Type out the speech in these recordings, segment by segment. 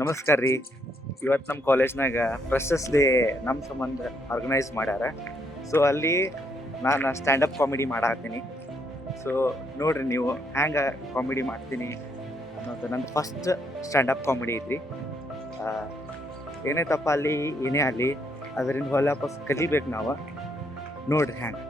ನಮಸ್ಕಾರ ರೀ. ಇವತ್ತು ನಮ್ಮ ಕಾಲೇಜ್ನಾಗ ಫ್ರೆಶರ್ಸ್ ಡೇ ನಮ್ಮ ಸಂಬಂಧ ಆರ್ಗನೈಸ್ ಮಾಡ್ಯಾರ. ಸೊ ಅಲ್ಲಿ ನಾನು ಸ್ಟ್ಯಾಂಡಪ್ ಕಾಮಿಡಿ ಮಾಡಾತೀನಿ. ಸೊ ನೋಡ್ರಿ ನೀವು ಹ್ಯಾಂಗೆ ಕಾಮಿಡಿ ಮಾಡ್ತೀನಿ ಅನ್ನೋದು. ನನ್ನ ಫಸ್ಟ್ ಸ್ಟ್ಯಾಂಡಪ್ ಕಾಮಿಡಿ ಐತ್ರಿ. ಏನೇ ತಪ್ಪ ಅಲ್ಲಿ ಏನೇ ಆಗಲಿ ಅದರಿಂದ ವಾಪಸ್ ಕಲಿಬೇಕು ನಾವು. ನೋಡ್ರಿ ಹ್ಯಾಂಗೆ.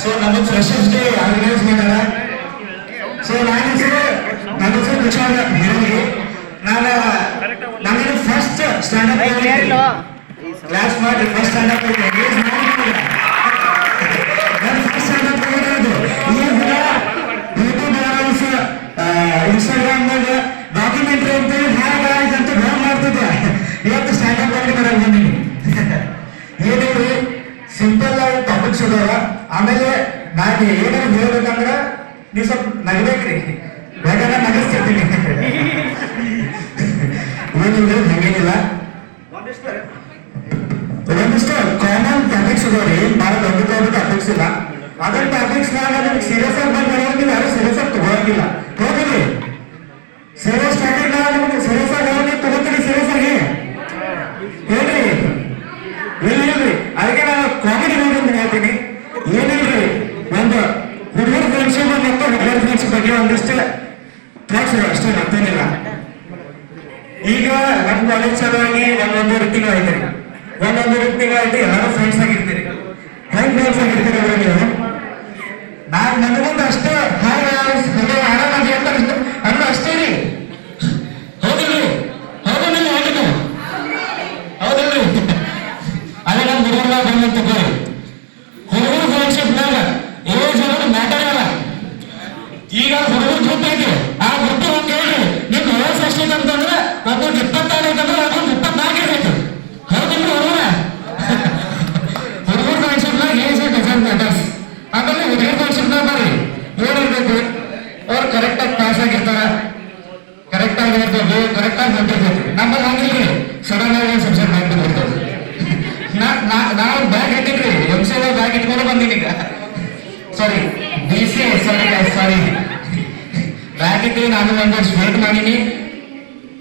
ಸೊ ನಮಗೆ ಫ್ರೆಶರ್ಸ್ ಡೇ ಆರ್ಗನೈಸ್ ಮಾಡ್ಯಾರ. ಸೊ ನನ್ನ ಹೆಸರು ವಿಚಾರ ಹೇಳಿ ನಾನು ಫಸ್ಟ್ ಸ್ಟ್ಯಾಂಡಪ್ ಕ್ಲಾಸ್ ಮಾಡಿ ಫಸ್ಟ್ ಸ್ಟ್ಯಾಂಡಪ್ ಇನ್ಸ್ಟಾಗ್ರಾಮ್ನಾಗ ಡಾಕ್ಯುಮೆಂಟ್ರಿ ಅಂತ ಹೇಳಿ ಅಂತ ಡ್ರಾಮ್ ಮಾಡ್ತಿದ್ದೆ. ಇವತ್ತು ಸ್ಟ್ಯಾಂಡಪ್ ಮಾಡಿ ಬರಲ್ಲ ಬಂದೀನಿ. ಏನಿಲ್ರಿ, ಸಿಂಪಲ್ ಆಗಿ ಟಾಪಿಕ್ಸ್ ಅದಾವ. ಆಮೇಲೆ ನಾನು ಏನಾದ್ರು ಹೇಳ್ಬೇಕಂದ್ರೆ ನೀವು ಸ್ವಲ್ಪ ನಗಬೇಕ್ರಿ, ಯಾಕಂದ್ರೆ ನಗಿಸ್ತಿರ್ತೀನಿ. ಏನಿಲ್ಲ, ಹಂಗೇನಿಲ್ಲ. ಒಂದಿಷ್ಟು ಕಾಮನ್ ಟಾಪಿಕ್ಸ್ ಅದಾವ್ರಿ, ಭಾಳ ದೊಡ್ಡ ದೊಡ್ಡ ಟಾಪಿಕ್ಸ್ ಇಲ್ಲ. ಅದರ ಟಾಪಿಕ್ಸ್ ನಿಮ್ಗೆ ಸೀರಿಯಸ್ ಆಗಿ ಬರೋಂಗಿಲ್ಲ, ಯಾರು ಸೀರಿಯಸ್ ಆಗಿ ತಗೋಂಗಿಲ್ಲ. ಹೋಗಿರಿ ಸೀರಿಯಸ್ ಟಾಪಿಕ್ ನಿಮ್ಗೆ ಸೀರಿಯಸ್ ಆಗಿ ಹೋಗಿ ತಗೋತೀರಿ. ಸೀರಿಯಸ್ ಆಗಿ ಹೇಳ್ರಿ, ಏನಿಲ್ರಿ. ಅದಕ್ಕೆ ನಾನು ಕಾಮಿಡಿ ನೋಡಿ ಹೇಳ್ತೀನಿ. ಏನಿಲ್ರಿ, ಒಂದು ಹುಡುಗರ ಫ್ರೆಂಡ್ಶಿಪ್ ಮತ್ತು ಹುಡುಗರ ಫ್ರೆಂಡ್ಶಿಪ್ ಬಗ್ಗೆ ಒಂದಿಷ್ಟು ಥಾಟ್ಸ್ ಅಷ್ಟೇ, ಮತ್ತೇನಿಲ್ಲ. ಈಗ ನಮ್ಮ ಕಾಲೇಜ್ ಸಲುವಾಗಿ ಒಂದೊಂದು ತಿಂಗಳು ಆಯ್ತು. ಎಲ್ಲರೂ ಫ್ರೆಂಡ್ಸ್ ಆಗಿರ್ತೀರಿ. ಹೆಂಗ್ ಫ್ರೆಂಡ್ಸ್ ಆಗಿರ್ತೀರಿ ಅಂದ್ರೆ ನೀವು ನನಗೊಂದು ಅಷ್ಟೇ ಆರಾಮಾಗಿ ಅಂತ ಅದು ಅಷ್ಟೇ ರೀ. ಹೌದಿಲ್ರಿ? ಹೌದಿಲ್ಲ ಹೇಳಿದ್ದು ಹೌದಿಲ್ರಿ? ಅದೇ ನಮ್ಮ ಹುಡುಗರ ಬಂದಂತ ಹುಡುಗರ ಫ್ರೆಂಡ್ಶಿಪ್ನಾಗ ಏಜ್ ಅನ್ನೋದು ಮ್ಯಾಟರ್ ಅಲ್ಲ. ಈಗ ಹುಡುಗರ ಗ್ರೂಪ್ ಐತಿ, ಆ ಗ್ರೂಪ್ ಹೋಗಿ ಕೇಳಿ ನಿಮ್ಗೆ ವಯಸ್ಸು ಎಷ್ಟೈತೆ ಅಂತಂದ್ರೆ ಒಬ್ಬೊಂದು 26 ಐತಂದ್ರೆ ಅದೊಂದು 24 ಇರಬೇಕು. ಹೌದಿಲ್ರಿ ಹುಡುಗರ? ಹುಡುಗರ ಫ್ರೆಂಡ್ಶಿಪ್ನಾಗ ಏಜ್ ಡಸಂಟ್ ಮ್ಯಾಟರ್ಸ್. ಆಮೇಲೆ ಹುಡುಗರ ಫ್ರೆಂಡ್ಶಿಪ್ನಾಗ ಬರ್ರಿ ಏನಿರ್ಬೇಕು, ಅವ್ರು ಕರೆಕ್ಟಾಗಿ ಪಾಸ್ ಆಗಿರ್ತಾರ, ಕರೆಕ್ಟಾಗಿ ಇರ್ತದೆ, ಕರೆಕ್ಟಾಗಿ ಬಂದಿರ್ತೈತಿ. ನಮ್ಮಲ್ಲಿ ಹಂಗಿಲ್ರಿ, ಸಡನ್ ಆಗಿ ಸಬ್ಜೆಕ್ಟ್ ಮಾಡ್ಬಿಟ್ಟಿರ್ತದೆ. ನಾವು ಬ್ಯಾಗ್ ಇಟ್ಟಿದ್ರಿ, MCA ಬ್ಯಾಗ್ ಇಟ್ಕೊಂಡು ಬಂದೀನಿ ಈಗ. ಸಾರಿ BCA, ಸಾರಿ ಬ್ಯಾಗ್ ಇಟ್ಟಿವಿ. ನಾನು ಒಂದು ಸ್ಟೂಡೆಂಟ್ ಮಾಡೀನಿ.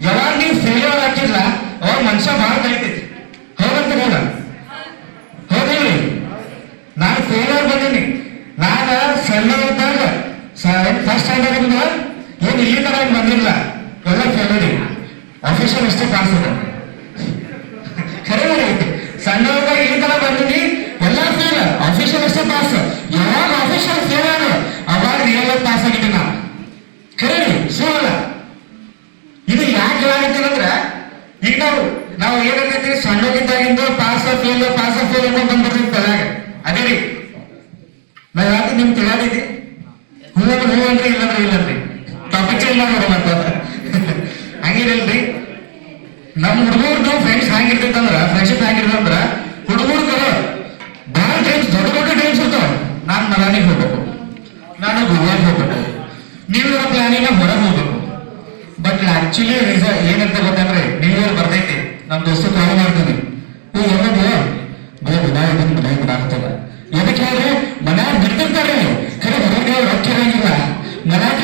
ಯಾವಾಗ ನೀವು ಫೇಲ್ಯೂರ್ ಹಾಕಿಲ್ಲ ಅವಾಗ ಮನುಷ್ಯ ಭಾಳ ಕಲಿತೈತಿ. ಹೌದಂತ ಹೌದಿಲ್ರಿ? ನಾನು ಫೇಲ್ಯೂರ್ ಬಂದೀನಿ. ನಾನು ಸಣ್ಣ ಇದ್ದಾಗ ಫಸ್ಟ್ ಸ್ಟ್ಯಾಂಡರ್ಡ್ ಏನು ಇಲ್ಲಿ ತರ ಬಂದಿಲ್ಲ, ಎಲ್ಲ ಫೇಲ್ಯೂರಿ. ಆಫೀಸರ್ ಅಷ್ಟೇ ಪಾಸ್ ಅದ. ಖರೆ ಸಣ್ಣದಾಗ ಈ ತರ ಬಂದಿನಿ, ಎಲ್ಲ ಫೇಲ್. ಆಫೀಸರ್ ಅಷ್ಟೇ ಪಾಸ್. ಯಾವಾಗ ಆಫೀಸರ್ ಫೇಲ್ ಆಗ ಅವಾಗ ರಿಯಲ್ ಆಗಿ ಪಾಸ್ ಆಗಿದ್ದೀನಿ ನಾವು. ಖರೆ ಸುಳ್ಳ. ಇದು ಯಾಕೆ ಹೇಳಾಕತ್ತೀನಂದ್ರೆ ಈಗ ನಾವು ಏನಾಗೈತಿ, ಸಣ್ಣಗಿದ್ದಾಗಿಂದ ಪಾಸ್ ಫೇಲ್ ಅಂತ ಬಂದ್ಬಿಡ್ತೀವಿ ತಲೆಯಾಗ. ಅದೇ ರೀ ನಾವು ಯಾಕೆ ನಿಮ್ಗೆ ತಿಳಿಯೈತಿ. ಹೂ ಅಂದ್ರೆ ಇಲ್ಲಂದ್ರಿ ಟಾಪಿಕ್ ಚೇಂಜ್ ಮಾಡೋದು ಮತ್ತೆ ಹಂಗೇನಿಲ್ರಿ. ನಮ್ಮ ಹುಡುಗರ್ದು ಫ್ರೆಂಡ್ಸ್ ಹ್ಯಾಂಗಿರ್ತೈತಂದ್ರ, ಫ್ರೆಂಡ್ಶಿಪ್ ಹ್ಯಾಂಗಿರ್ತಂದ್ರ, ಹುಡುಗರ್ದು ಭಾಳ ಡ್ರೀಮ್ಸ್, ದೊಡ್ಡ ದೊಡ್ಡ ಡ್ರೀಮ್ಸ್ ಇರ್ತಾವ. ನಾನು ಮಲಾನಿಗೆ ಹೋಗ್ಬೇಕು, ನಾನು ಗೋವಾಗೆ ಹೋಗ್ಬೇಕು, ನ್ಯೂ ಇಯರ್ ಪ್ಲಾನಿಂಗ್ ಹೊರಗೆ ಹೋಗ್ಬೇಕು. ಬಟ್ ಆಕ್ಚುಲಿ ಏನಂತ ಗೊತ್ತಂದ್ರೆ, ನ್ಯೂ ಇಯರ್ ಬರ್ತೈತಿ, ನಮ್ಮ ದೋಸ್ತು ಕಾಲ್ ಮಾಡ್ತೀನಿ, ಮನೆಯಾಗ ಬಿಡಾಕ್ತದ. ಎದಕ್ಕೆ ಹೇಳ್ರಿ, ಮನ್ಯಾಗ ಬಿಡ್ತಿರ್ತಾರೆ, ಖರೆ ಹೊರಗೆ ರೊಕ್ಕ ಇರಂಗಿಲ್ಲ. ಮನ್ಯಾಗ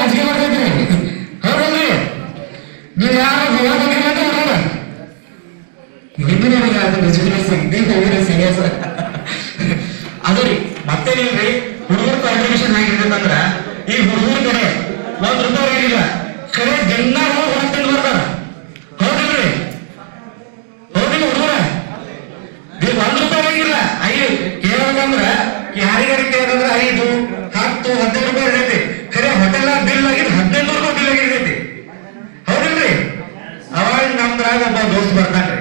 ಆಜಿಗೆ ಬರ್ತೈತ್ರಿ. ಹೌದಲ್ರಿ? ನೀವು ಯಾರು ಗೋವಾ ಹೋಗಿಲ್ಲ ಅಂತ ಹೊರಡ ಹಿಂದಿನವರಿಗೆ ಅದು ಬಿಸ್ನೆಸ್, ನೀವು ಹೋಗಿರ ಸೀರಿಯಸ್. ಅದು ರೀ ಮತ್ತೇನಿಲ್ರಿ. ಹುಡುಗರ ಕಾಂಟ್ರಿಬ್ಯೂಷನ್ ಆಗಿರ್ತಂದ್ರ ಈ ಹುಡುಗರ ಕಡೆ ₹1 ಏನಿಲ್ಲ, ಖರೆ ದಿನ ಹೊರಗೆ ಬರ್ತಾರ. ಹೌದಿಲ್ರಿ? ಹೌದಿಲ್ಲ ಹುಡುಗರ? ₹1 ಆಗಿಲ್ಲ. ಕೇಳಬೇಕಂದ್ರ ಯಾರಿಗಾರಿ ಕೇಳಬೇಕಂದ್ರೆ 5, 10, ₹15 ಇರ್ತೈತಿ. ಖರೆ ಹೋಟೆಲ್ ಬಿಲ್ ಆಗಿದ್ದು ₹15 ಬಿಲ್ ಆಗಿರ್ತೈತಿ. ಹೌದಿಲ್ರಿ? ಅವಾಗ ನಮ್ದ್ರಾಗ ಒಬ್ಬ ದೋಸ್ತ್ ಬರ್ತಾನ್ರಿ,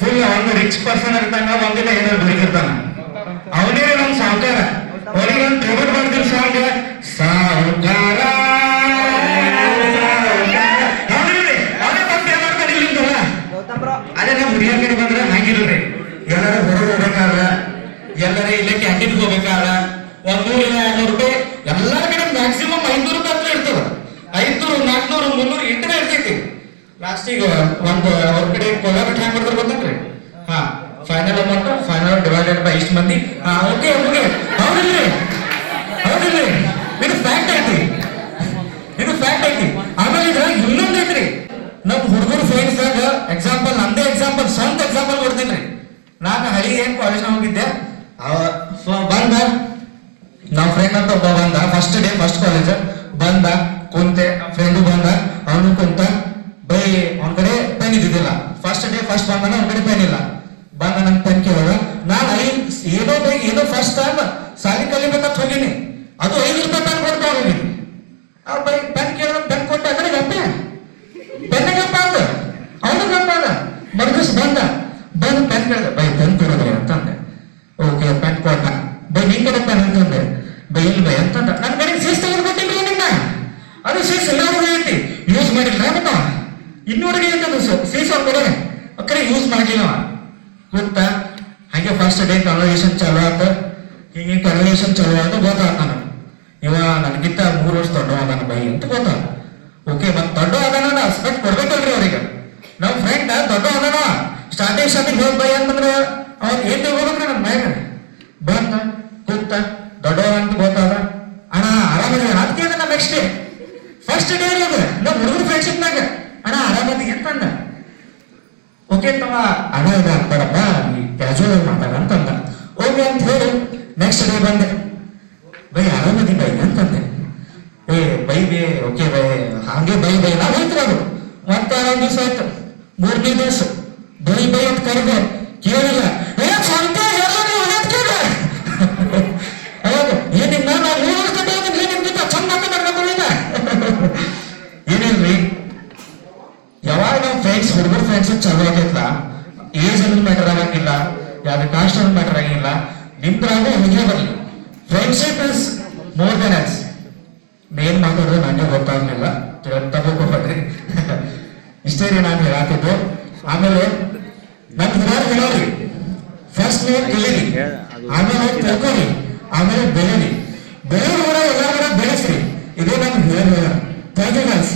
ಫುಲ್ ರಿಚ್ ಪರ್ಸನ್ ಇರ್ತಾನ, ಒಂದಿನ ಏನೋ ದುಡಿದಿರ್ತಾನ. ಅವನೇ ನಮ್ ಸಾವುಕಾರ. ಅವ್ರಿಗೆ ಒಂದು ಫೇವರೇಟ್ ಮಾಡ್ತೀವಿ ಸಾಂಗ್, ಸಾವುಕಾರ ಅದೇ ನಮ್ಮ ಹುಡುಗಿಯ ಕಡೆ ಬಂದ್ರೆ ಹಂಗಿಲ್ರಿ. ಎಲ್ಲರೂ ಹೊರಗೆ ಹೋಗ್ಬೇಕಾದ, ಎಲ್ಲರೇ ಇಲ್ಲೇ ಕ್ಯಾಂಟೀನ್ಗೆ ಹೋಗ್ಬೇಕಾದ 100-200 ರೂಪಾಯಿ ಎಲ್ಲರ ಕಡೆ ಮ್ಯಾಕ್ಸಿಮಮ್ 500 ರೂಪಾಯಿ ಹತ್ರ ಇರ್ತದ. 500, 400, 300 ಇಂಟನೇ ಇರ್ತೈತಿ. ಲಾಸ್ಟಿಗೆ ಒಂದು ಅವ್ರ ಕಡೆ ಕೊಲಾಬಿಟ್ ಹ್ಯಾಂಗ್ ಬರ್ತಾರೆ ಗೊತ್ತೇನ್ರಿ? ಹಾ, final amount final divided by ಇಷ್ಟು ಮಂದಿ. ಹಾ, ಓಕೆ ಓಕೆ, ಹೌದಿಲ್ರಿ? ಹೌದಿಲ್ರಿ? ಇದು ಫ್ಯಾಕ್ಟ್ ಐತಿ, ಇದು ಫ್ಯಾಕ್ಟ್ ಐತಿ. ಆಮೇಲೆ ಇದ್ರ ಇನ್ನೊಂದು ಐತ್ರಿ, ನಮ್ಮ ಹುಡುಗರು ಫ್ರೆಂಡ್ಸ್ದಾಗ ಎಕ್ಸಾಂಪಲ್, ನಂದೇ ಎಕ್ಸಾಂಪಲ್, ಸ್ವಂತ ಎಕ್ಸಾಂಪಲ್ ಕೊಡ್ತೀನಿ. ನಾನು ಹಳಿ ಏನ್ ಕಾಲೇಜ್ನಾಗ ಹೋಗಿದ್ದೆ, ಬಂದ ನಮ್ಮ ಫ್ರೆಂಡ್ ಅಂತ ಒಬ್ಬ ಬಂದ, ಫಸ್ಟ್ ಡೇ ಫಸ್ಟ್ ಕಾಲೇಜ್ ಬಂದ, ಕುಂತೆ, ಫ್ರೆಂಡು ಬಂದ, ಅವನು ಕುಂತ, ಬೈ ಅವನ ಕಡೆ ಪೆನ್ ಇದ್ದಿದ್ದಿಲ್ಲ. ಫಸ್ಟ್ ಡೇ ಫಸ್ಟ್ ಬಂದಾನ, ಅವನ ಕಡೆ ಪೆನ್ ಇಲ್ಲ. ಬಂದ ನಂಗೆ ಪೆನ್ ಕೇಳೋದ, ನಾನು ಏನೋ ಬೈ ಏನೋ ಫಸ್ಟ್ ಟೈಮ್ ಸಾಲಿ ಕಲಿಬೇಕಂತ ಹೋಗಿನಿ, ಅದು 5 ರೂಪಾಯಿ ಪೆನ್ ಕೊಡ್ತಾ ಹೋಗಿನಿ. ಆ ಬೈ ಪೆನ್ ಕೇಳಿದ, ಪೆನ್ ಕೊಟ್ಟ ಆ ಕಡೆ ಗಪ್ಪೆ ಪೆನ್ನಗಪ್ಪ ಅಂದ, ಅವನು ಗಪ್ಪ ಅದ. ಮರುದಿವ್ಸ ಬಂದ ಪೆನ್ ಕೇಳಿದ, ಬೈ ಪೆನ್ ಕೊಡೋದ್ರಿ ಅಂತಂದೆ. ಓಕೆ ಪೆನ್ ಕೊಟ್ಟ. ಬೈ ನಿನ್ ಕಡೆ ಪೆನ್ ಅಂತಂದೆ. ಬೈ ಇಲ್ಲ ಬೈ ಅಂತಂದ. ನನ್ನ ಕಡೆ ಸೀಸ್ ತೆಗೆದುಕೊಟ್ಟಿನ್ರಿ ನಿನ್ನ, ಅದು ಸೀಸ್ ಎಲ್ಲರಿಗೂ ಐತಿ, ಯೂಸ್ ಮಾಡಿಲ್ಲ ಮತ್ತ ಇನ್ನೂರಿಗೆ ಐತದು ಸೀಸ್ ಅವ್ರ ಕಡೆ ಅಕ್ಕರೆ ಯೂಸ್ ಮಾಡಿಲ್ಲ. ಗೊತ್ತ ಹಾಗೆ ಫಸ್ಟ್ ಡೇ ಕನ್ವರ್ಸೇಷನ್ ಚಾಲು ಆತ. ಹೀಗೆ ಕನ್ವರ್ಸೇಷನ್ ಚಾಲು ಆತ ಗೊತ್ತಾತ ನನಗೆ, ಇವ ನನಗಿಂತ 3 ವರ್ಷ ದೊಡ್ಡ ಅದಾನ ಬೈ ಅಂತ ಗೊತ್ತಾತ. ಓಕೆ, ಮತ್ತೆ ದೊಡ್ಡ ಅದಾನ ರೆಸ್ಪೆಕ್ಟ್ ಕೊಡ್ಬೇಕಲ್ರಿ ಅವ್ರಿಗೆ. ನಮ್ಮ ಫ್ರೆಂಡ್ ದೊಡ್ಡ ಅದಾನ, ಸ್ಟಾರ್ಟಿಂಗ್ ಹೋದ್ ಬೈ ಅಂತಂದ್ರೆ ಅವ್ನು ಏನ್ ಹೋಗ್ಬೇಕ್ರಿ ನನ್ನ ಮೈಗ. ಬಂದ ಕೂತ ದೊಡ್ಡವ ಅಂತ ಗೊತ್ತಾದ. ಅಣ್ಣ ಆರಾಮದ ಅದಕ್ಕೆ ನಮ್ಮ ನೆಕ್ಸ್ಟ್ ಡೇ ಫಸ್ಟ್ ಡೇ ಅದು ನಮ್ಮ ಹುಡುಗರು ಫ್ರೆಂಡ್ಶಿಪ್ನಾಗ, ಅಣ್ಣ ಆರಾಮದಿ ಅಂತಂದ. ಓಕೆ ತಮ್ಮ ಅಣ್ಣ ಇದ ಬೇಡಪ್ಪ, ನೀ ಕ್ಯಾಶುವಲ್ ಮಾತಾಡ ಅಂತಂದ. ಓಕೆ ಅಂತ ಹೇಳಿ ನೆಕ್ಸ್ಟ್ ಡೇ ಬಂದೆ. ಬೈ ಆರಾಮದಿ ಬೈ ಅಂತಂದೆ. ಏ ಬೈ ಬೇ ಓಕೆ ಬೈ ಹಂಗೆ ಬೈ ನಾವು ಹೋಯ್ತು. ಅದು ಮತ್ತೆ 6 ದಿವಸ ಆಯ್ತು, 3ನೇ ದಿವಸ ಬೈ ಅಂತ ಕರೆದು ಕೇಳಿಲ್ಲ. ಸ್ವಂತ ಹೌದು ಏನಿಲ್ಲ, ನಾವು 3 ವರ್ಷ ಏನಿಂದ ಚಂದ ಮಾತಾಡ್ಕೊಂಡಿಲ್ಲ. ಏನಿಲ್ರಿ, ಯಾವಾಗ ನಾವು ಫ್ರೆಂಡ್ಸ್ ಹುಡುಗರು ಫ್ರೆಂಡ್ಸ್ ಚಲೋ ಆಗೈತ್ಲ, ಏಜ್ ಅನ್ನೋದು ಮ್ಯಾಟರ್ ಆಗಂಗಿಲ್ಲ, ಯಾವ್ದು ಕಾಸ್ಟ್ ಅನ್ನೋದು ಮ್ಯಾಟರ್ ಆಗಿಲ್ಲ, ನಿಮ್ದ್ರಾಗ ಹೋಗೇ ಬರಲಿ. Friendship is more than else. ಏನ್ ಮಾತಾಡಿದ್ರೆ ನನಗೆ ಗೊತ್ತಾಗ್ಲಿಲ್ಲ, ತಗೋಬೇಡ್ರಿ. ಇಷ್ಟೇ ರೀ ನಾನು ಹೇಳಾತಿದ್ದು. ಆಮೇಲೆ ನನ್ ಹೇಳೋರಿ, ಫಸ್ಟ್ ನೀವು ತಿಳಿರಿ, ಆಮೇಲೆ ತಿಳ್ಕೊರಿ, ಆಮೇಲೆ ಬೆಳೀರಿ. ಬೆಳೆಯೋರು ಕೂಡ ಎಲ್ಲರೂ ಕೂಡ ಬೆಳೆಸ್ರಿ. ಇದೇ ನಮ್ಗೆ ಹೇಳ. Thank you guys.